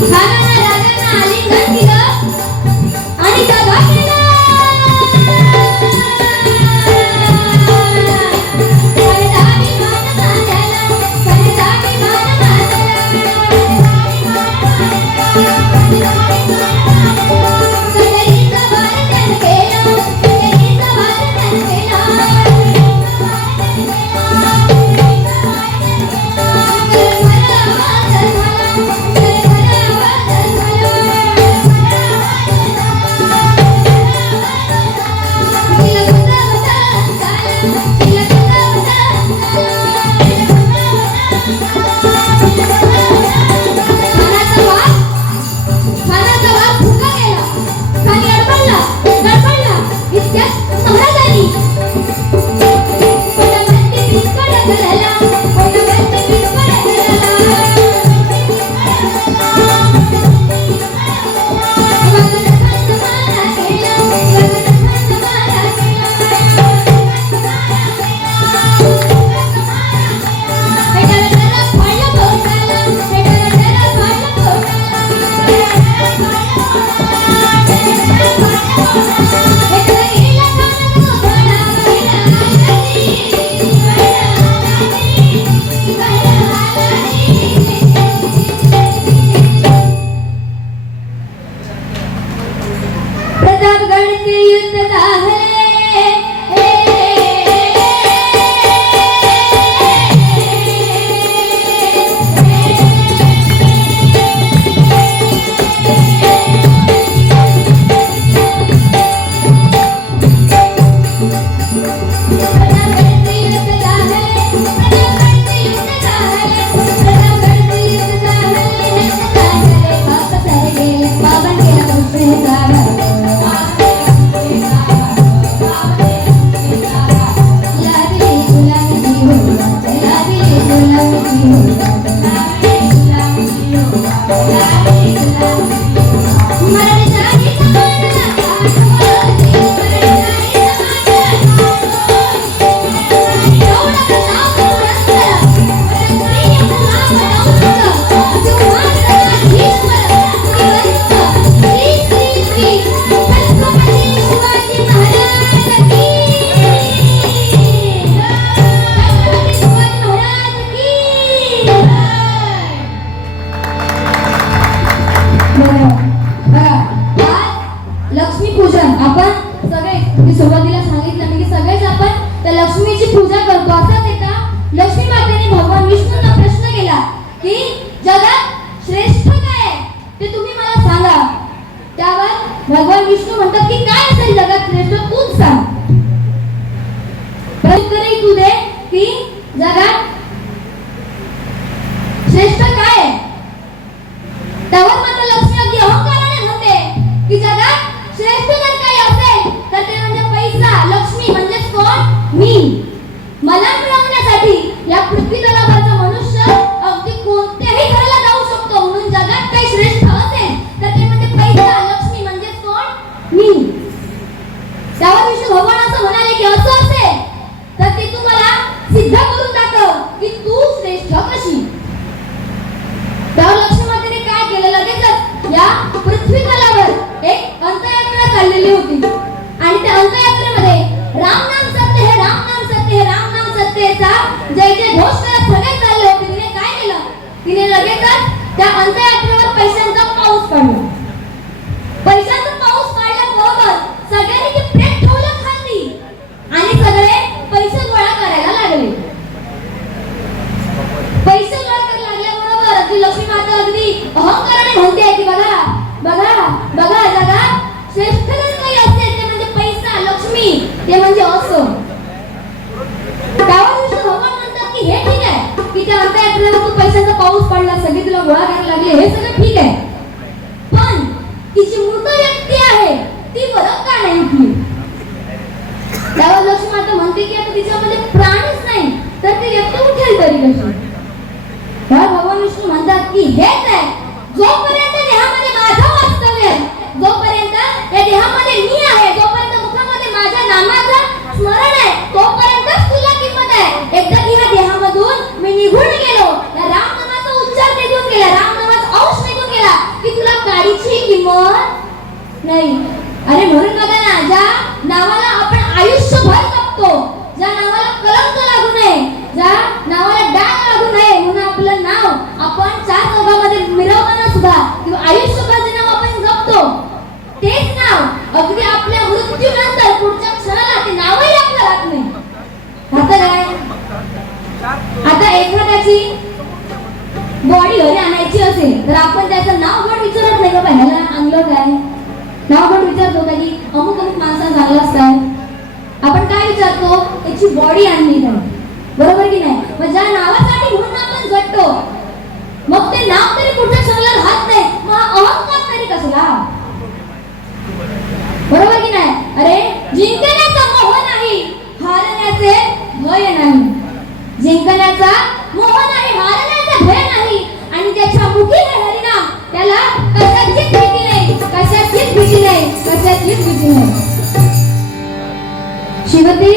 三个 पाऊस पडला सगळे तुला गोळा करायला लागले हे सगळं ठीक आहे. पण तिची मृत व्यक्ती आहे ती बरं का नाही उठली? त्यावर लक्ष्मी माता म्हणते की आता तिच्यामध्ये प्राणच नाही तर ती व्यक्ती उठेल तरी कशी? तेव्हा भगवान विष्णू म्हणतात की हेच आहे जोपर्यंत देहामध्ये माझं वास्तव्य आहे जोपर्यंत या देहामध्ये मी आहे जोपर्यंत मुखामध्ये माझ्या नामाचं स्मरण आहे तोपर्यंतच तुला किंमत आहे. एकदा की या देहामधून मी निघून गेलो या राम नामाचा उच्चार निघून गेला राम नावाचा अंश निघून गेला की तुला गाडीची किंमत नाही. अरे म्हणून बघा ना ज्या नावाला आपण आयुष्यभर जपतो ज्या नावाला कलंक लागू नये ज्या नावाला डाग लागू नये म्हणून आपलं नाव आपण चार चौघामध्ये मिरवताना सुद्धा किंवा आयुष्य नाव विचारतो का की अमुक अमुक माणसा चांगला असतात आपण काय विचारतो? त्याची बॉडी आणली काय बरोबर की नाही? मग ज्या नावासाठी म्हणून आपण जगतो मग ते नाव तरी कुठे चांगलं राहत नाही. मग अहंकार तरी कसला? बरोबर की नाही? अरे जिंकण्याचा मोह नाही हारण्याचे भय नाही. जिंकण्याचा मोह नाही हारण्याचे भय नाही. आणि ज्याच्या मुखी हे हरिनाम त्याला कदाचित नाही कशाचीच भीती नाही शिवती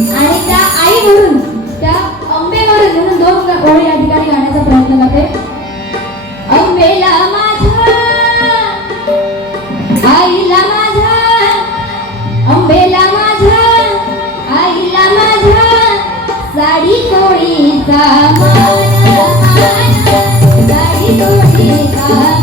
आणि त्या आई म्हणून त्या अंबे म्हणून म्हणून दोन ओळी या ठिकाणी प्रयत्न करते. अंबेला माझा आईला माझा अंबेला माझा आईला माझा साडी कोळीचा साडी कोळीचा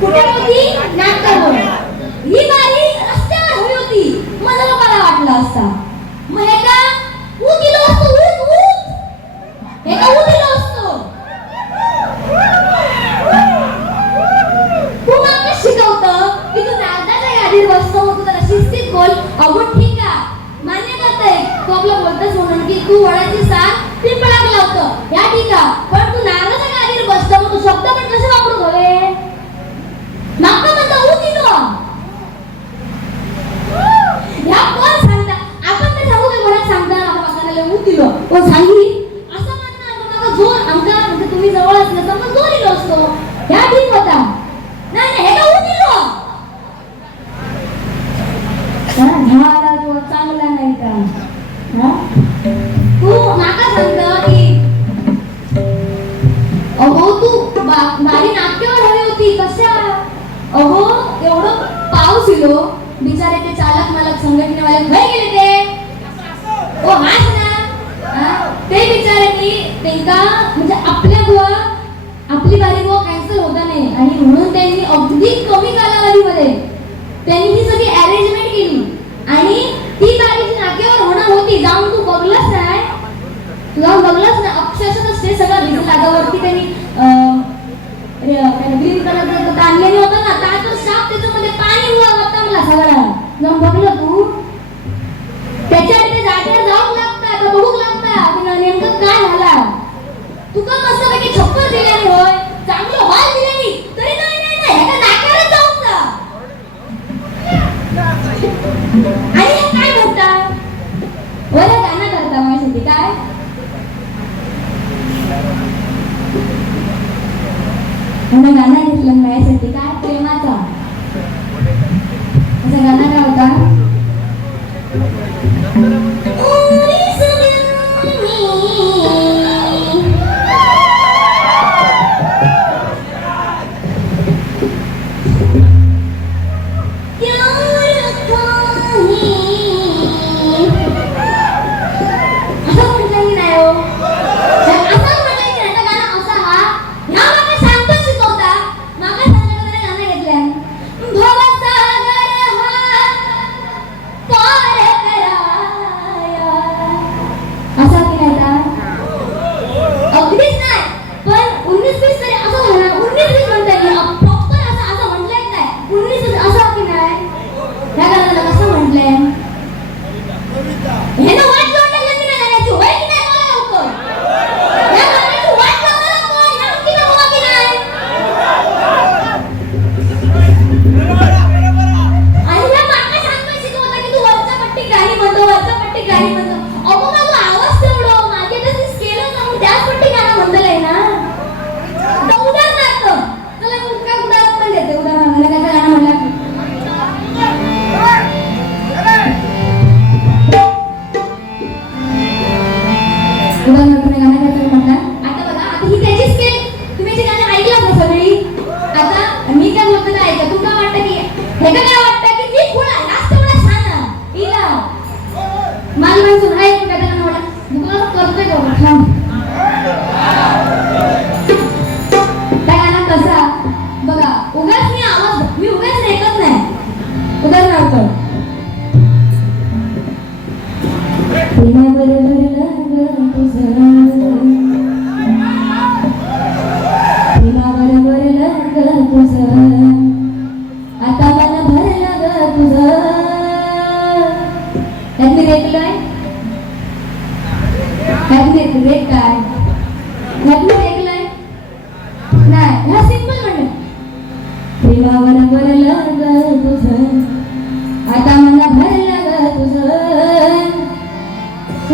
ফুটানো দিই না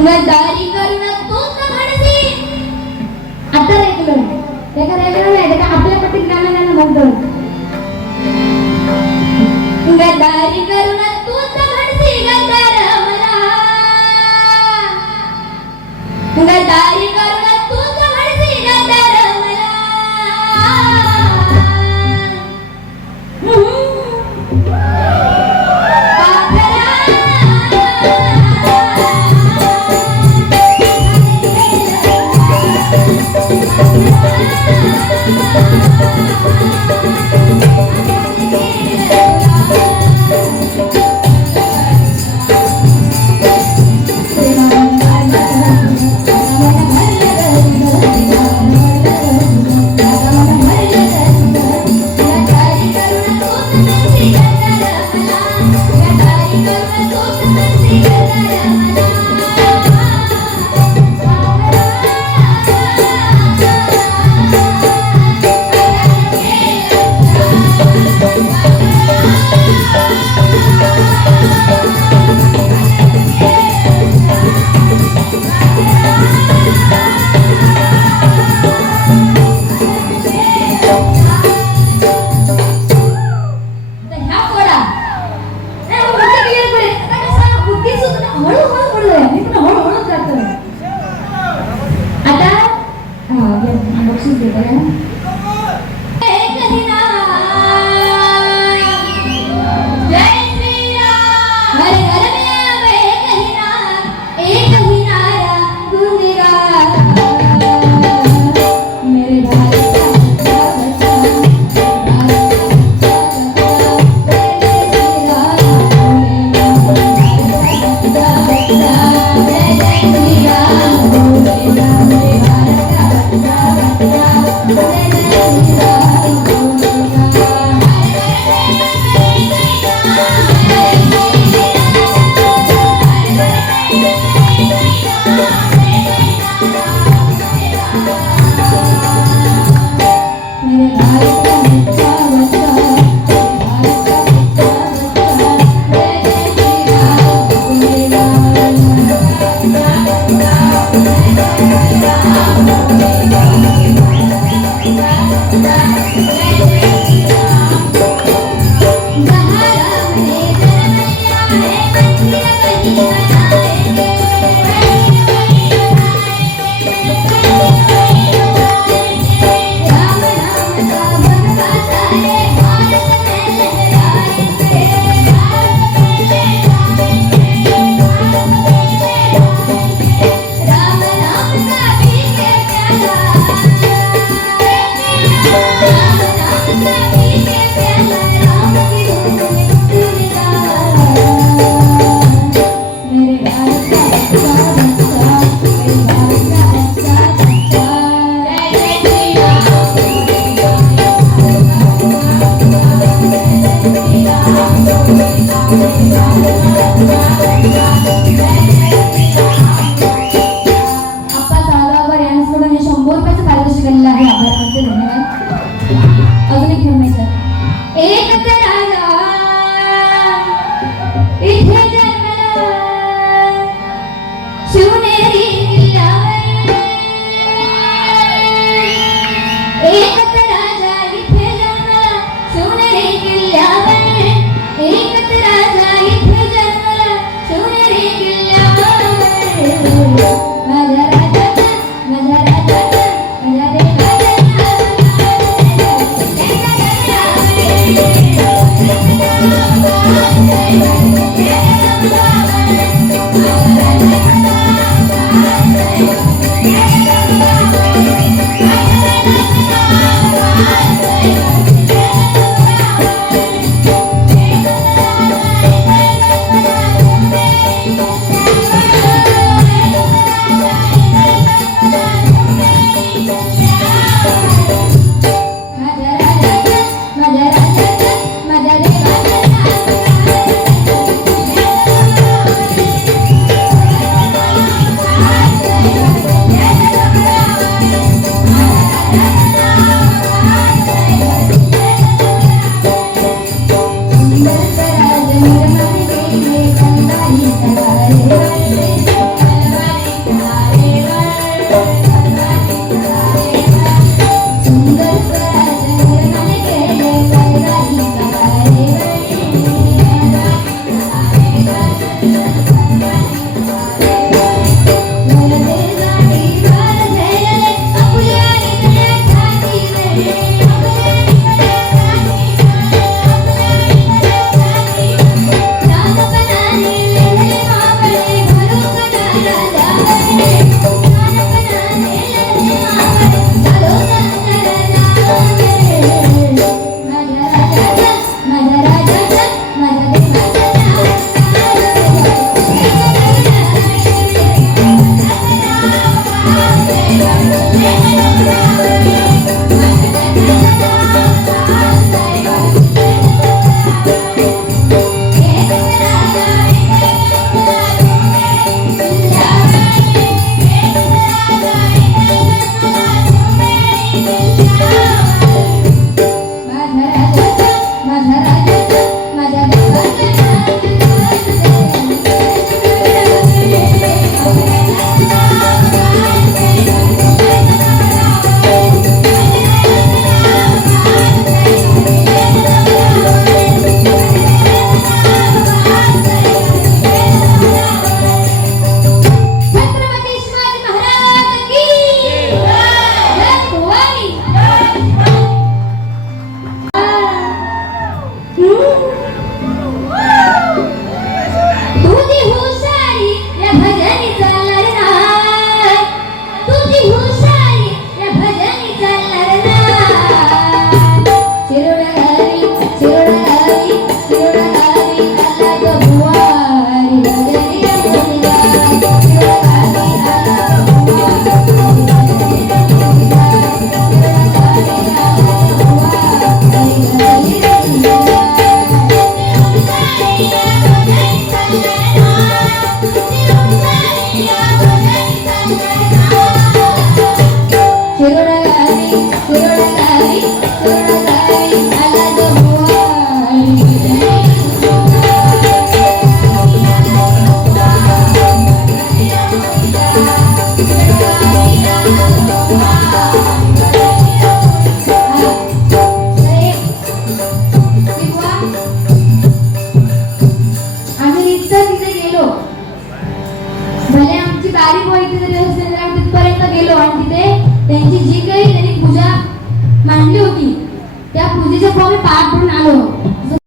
गुन्हेगारी करून तूच ना आता ऐकलं ते काय ऐकलं नाही का आपल्या पटीत गाणं गाणं म्हणतो. गुन्हेगारी करून तूच ना घडशील गद्दार मला गुन्हेगारी